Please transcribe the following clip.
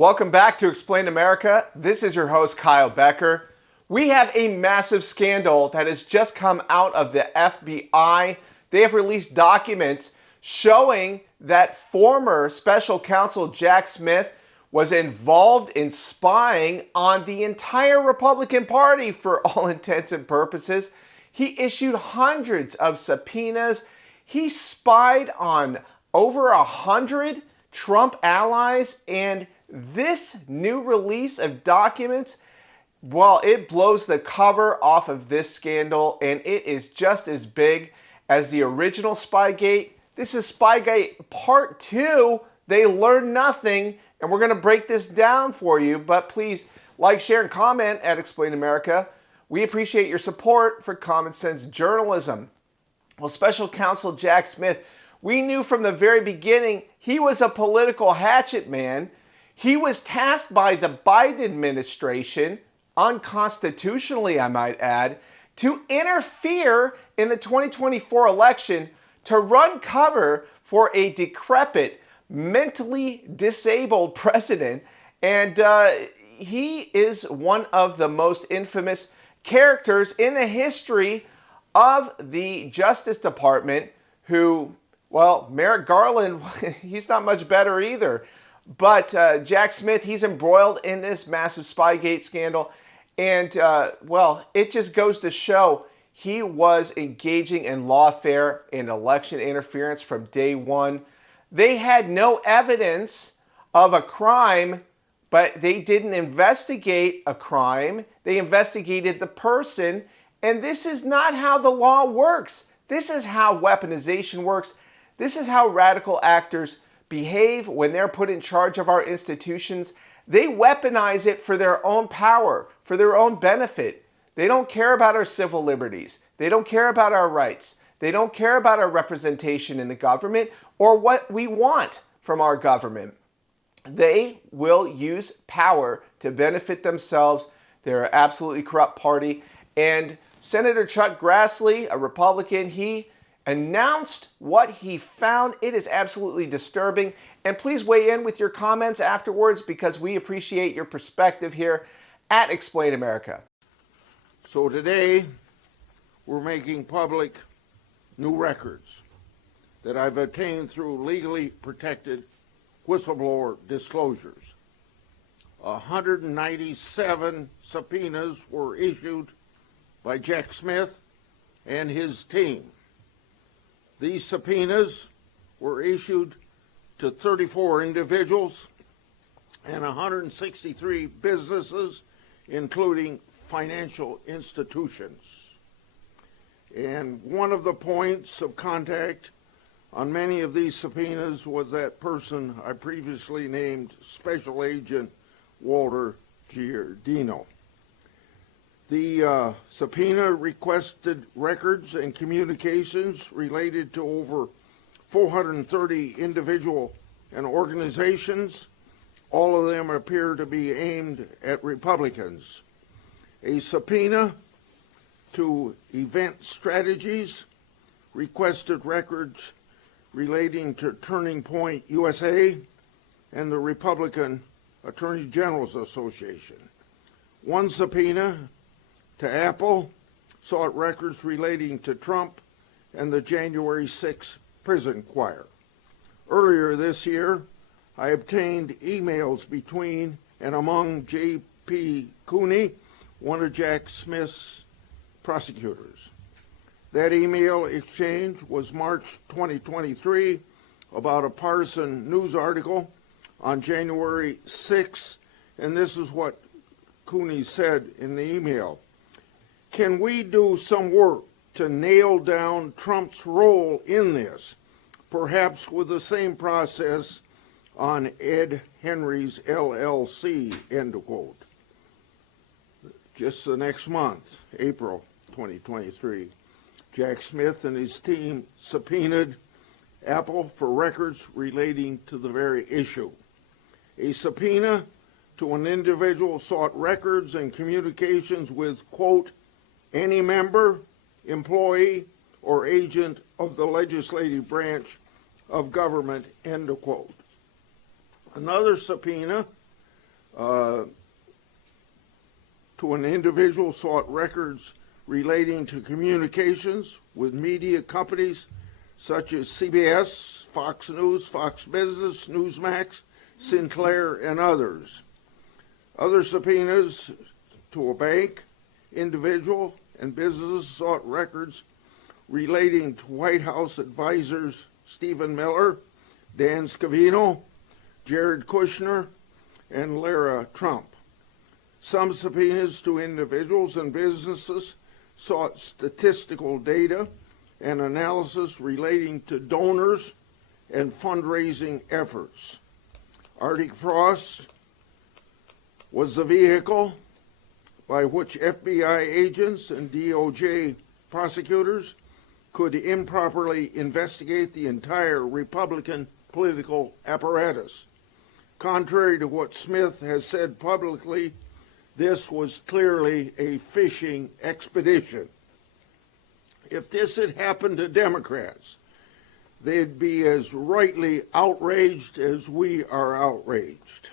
Welcome back to Explain America. This is your host, Kyle Becker. We have a massive scandal that has just come out of the FBI. They have released documents showing that former special counsel Jack Smith was involved in spying on the entire Republican Party for all intents and purposes. He issued hundreds of subpoenas. He spied on over 100 Trump allies, and this new release of documents, well, it blows the cover off of this scandal, and it is just as big as the original Spygate. This is Spygate Part 2. They learned nothing, and we're going to break this down for you. But please like, share, and comment at Explain America. We appreciate your support for common sense journalism. Well, Special Counsel Jack Smith, we knew from the very beginning he was a political hatchet man. He was tasked by the Biden administration, unconstitutionally I might add, to interfere in the 2024 election to run cover for a decrepit, mentally disabled president. And he is one of the most infamous characters in the history of the Justice Department who, well, Merrick Garland, he's not much better either. But Jack Smith, he's embroiled in this massive Spygate scandal. And, well, it just goes to show he was engaging in lawfare and election interference from day one. They had no evidence of a crime, but they didn't investigate a crime. They investigated the person. And this is not how the law works. This is how weaponization works. This is how radical actors behave when they're put in charge of our institutions. They weaponize it for their own power, for their own benefit. They don't care about our civil liberties. They don't care about our rights. They don't care about our representation in the government or what we want from our government. They will use power to benefit themselves. They're an absolutely corrupt party. And Senator Chuck Grassley, a Republican, he announced what he found. It is absolutely disturbing. And please weigh in with your comments afterwards because we appreciate your perspective here at Explain America. So today, we're making public new records that I've obtained through legally protected whistleblower disclosures. 197 subpoenas were issued by Jack Smith and his team. These subpoenas were issued to 34 individuals and 163 businesses, including financial institutions. And one of the points of contact on many of these subpoenas was that person I previously named Special Agent Walter Giardino. The subpoena requested records and communications related to over 430 individual and organizations. All of them appear to be aimed at Republicans. A subpoena to Event Strategies requested records relating to Turning Point USA and the Republican Attorney General's Association. One subpoena to Apple sought records relating to Trump and the January 6th prison choir. Earlier this year, I obtained emails between and among J.P. Cooney, one of Jack Smith's prosecutors. That email exchange was March 2023 about a partisan news article on January 6th, and this is what Cooney said in the email. Can we do some work to nail down Trump's role in this, perhaps with the same process on Ed Henry's LLC, end quote. Just the next month, April 2023, Jack Smith and his team subpoenaed Apple for records relating to the very issue. A subpoena to an individual sought records and communications with, quote, any member, employee, or agent of the legislative branch of government, end of quote. Another subpoena to an individual sought records relating to communications with media companies such as CBS, Fox News, Fox Business, Newsmax, Sinclair, and others. Other subpoenas to a bank, individual, and businesses sought records relating to White House advisors Stephen Miller, Dan Scavino, Jared Kushner, and Lara Trump. Some subpoenas to individuals and businesses sought statistical data and analysis relating to donors and fundraising efforts. Arctic Frost was the vehicle by which FBI agents and DOJ prosecutors could improperly investigate the entire Republican political apparatus. Contrary to what Smith has said publicly, this was clearly a fishing expedition. If this had happened to Democrats, they'd be as rightly outraged as we are outraged.